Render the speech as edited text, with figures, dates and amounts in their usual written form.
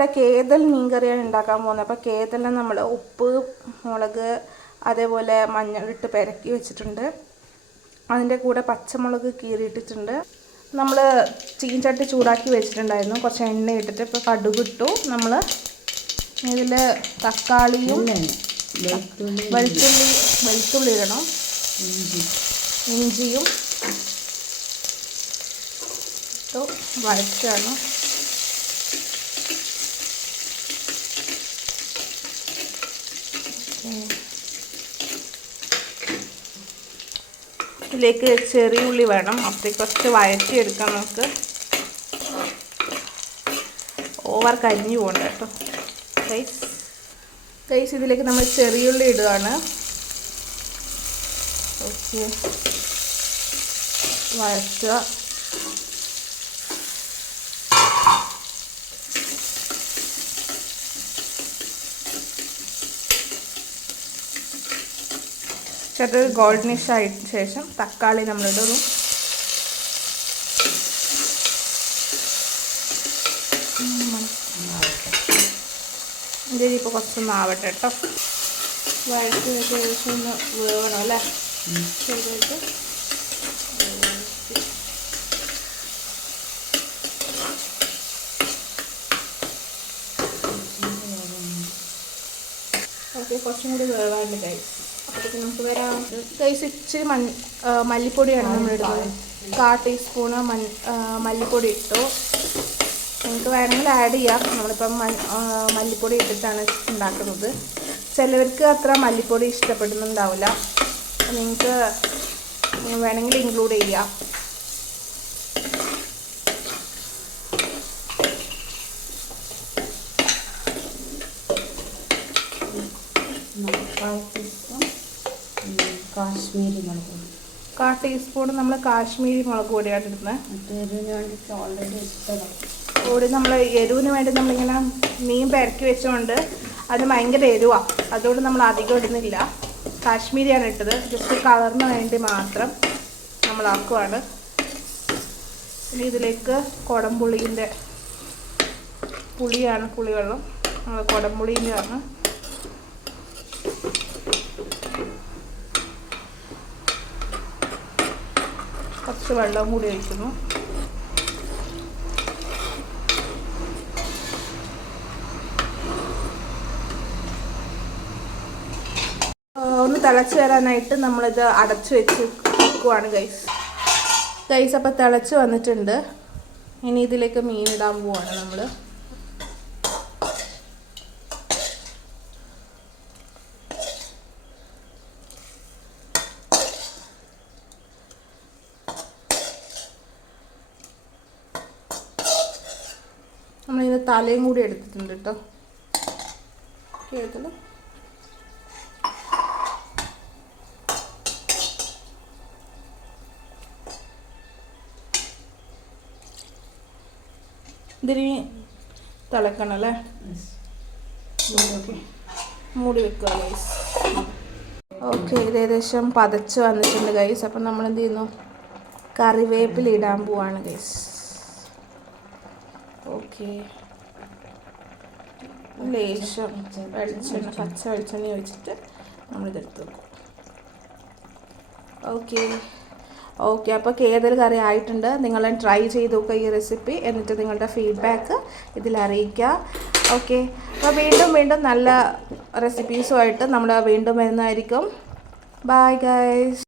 നമ്മളിവിടെ കേതൽ മീൻകറിയാണ് ഉണ്ടാക്കാൻ പോകുന്നത്. അപ്പോൾ കേതലിനെ നമ്മൾ ഉപ്പ്, മുളക്, അതേപോലെ മഞ്ഞളിട്ട് പെരക്കി വെച്ചിട്ടുണ്ട്. അതിൻ്റെ കൂടെ പച്ചമുളക് കീറിയിട്ടിട്ടുണ്ട്. നമ്മൾ ചീൻചട്ടി ചൂടാക്കി വെച്ചിട്ടുണ്ടായിരുന്നു. കുറച്ച് എണ്ണ ഇട്ടിട്ട് ഇപ്പോൾ കടുകിട്ടു. നമ്മൾ ഇതിൽ തക്കാളിയും വെളുത്തുള്ളി ഇടണം, ഇഞ്ചിയും ഇട്ടു വഴറ്റാണ്. ഇതിലേക്ക് ചെറിയ ഉള്ളി വേണം. അപ്പോഴേക്ക് കുറച്ച് വഴറ്റിയെടുക്കാം നമുക്ക്. ഓവർ കരിഞ്ഞു പോകണ്ട കേട്ടോ ഗൈസ്. ഇതിലേക്ക് നമ്മൾ ചെറിയുള്ളി ഇടുകയാണ്. ഓക്കെ, വഴറ്റുക. ചെറിയ ഗോൾഡനിഷ് ആയതിനു ശേഷം തക്കാളി നമ്മളിടുന്നു. ഇതിപ്പോൾ കുറച്ചൊന്ന് ആവട്ടെ കേട്ടോ. വഴറ്റി ഏകദേശം ഒന്ന് വേവണം അല്ലേ? ചെറുതായിട്ട് ഓക്കെ, കുറച്ചും കൂടി വേവാണ്ട് ഗൈസ്. അപ്പോഴത്തേക്ക് നമുക്ക് വരാം ഗൈസ്. ഇച്ചിരി മല്ലിപ്പൊടിയാണ് നമ്മളിടുന്നത്. 1/4 ടീസ്പൂണ് മല്ലിപ്പൊടി ഇട്ടു. നിങ്ങൾക്ക് വേണമെങ്കിൽ ആഡ് ചെയ്യാം. നമ്മളിപ്പം മല്ലിപ്പൊടി ഇട്ടിട്ടാണ് ഉണ്ടാക്കുന്നത്. ചിലവർക്ക് അത്ര മല്ലിപ്പൊടി ഇഷ്ടപ്പെടുന്നുണ്ടാവില്ല. നിങ്ങൾക്ക് വേണമെങ്കിൽ ഇൻക്ലൂഡ് ചെയ്യാം. കാശ്മീരി മുളക് 1/4 ടീസ്പൂൺ നമ്മൾ കാശ്മീരി മുളക് പൊടിയാണ് ഇടുന്നത്. കൂടി നമ്മൾ എരിവിന് വേണ്ടി നമ്മളിങ്ങനെ മീൻ പെരക്കി വെച്ചുകൊണ്ട് അത് ഭയങ്കര എരിവാണ്. അതുകൊണ്ട് നമ്മൾ അധികം ഇടുന്നില്ല. കാശ്മീരിയാണ് ഇട്ടത്. ജസ്റ്റ് കളറിന് വേണ്ടി മാത്രം നമ്മളാക്കുവാണ്. ഇനി ഇതിലേക്ക് കുടംപുളീൻ്റെ പുളിയാണ്, പുളിവെള്ളം. കുടംപുളീൻ്റെ ആണ്. കുറച്ച് വെള്ളം കൂടി ഒഴിക്കുന്നു. ഒന്ന് തിളച്ച് വരാനായിട്ട് നമ്മളിത് അടച്ചു വെച്ച് വെക്കുവാണ് ഗൈസ്. അപ്പോൾ തിളച്ച് വന്നിട്ടുണ്ട്. ഇനി ഇതിലേക്ക് മീനിടാൻ പോവാണ് നമ്മൾ. നമ്മളിത് തലയും കൂടി എടുത്തിട്ടുണ്ട് കേട്ടോ. കേട്ടല്ലോ. ഇതിന് തിളക്കണം അല്ലേ? മൂടി വെക്കുക ഗൈസ്. ഓക്കെ, ഇത് ഏകദേശം പതച്ച് വന്നിട്ടുണ്ട് ഗൈസ്. അപ്പം നമ്മൾ എന്ത് ചെയ്യുന്നു? കറിവേപ്പില ഇടാൻ പോവാണ് ഗൈസ്. ഓക്കെ, ലേശം വെളിച്ചെണ്ണ, പച്ച വെളിച്ചെണ്ണ ഒഴിച്ചിട്ട് നമ്മളിതെടുത്ത് വെക്കും. ഓക്കെ, അപ്പോൾ കേതൽ കറി ആയിട്ടുണ്ട്. നിങ്ങൾ ട്രൈ ചെയ്ത് നോക്കുക ഈ റെസിപ്പി. എന്നിട്ട് നിങ്ങളുടെ ഫീഡ്ബാക്ക് ഇതിൽ അറിയിക്കുക. ഓക്കെ, അപ്പോൾ വീണ്ടും നല്ല റെസിപ്പീസുമായിട്ട് നമ്മൾ വീണ്ടും വരുന്നതായിരിക്കും. Bye guys.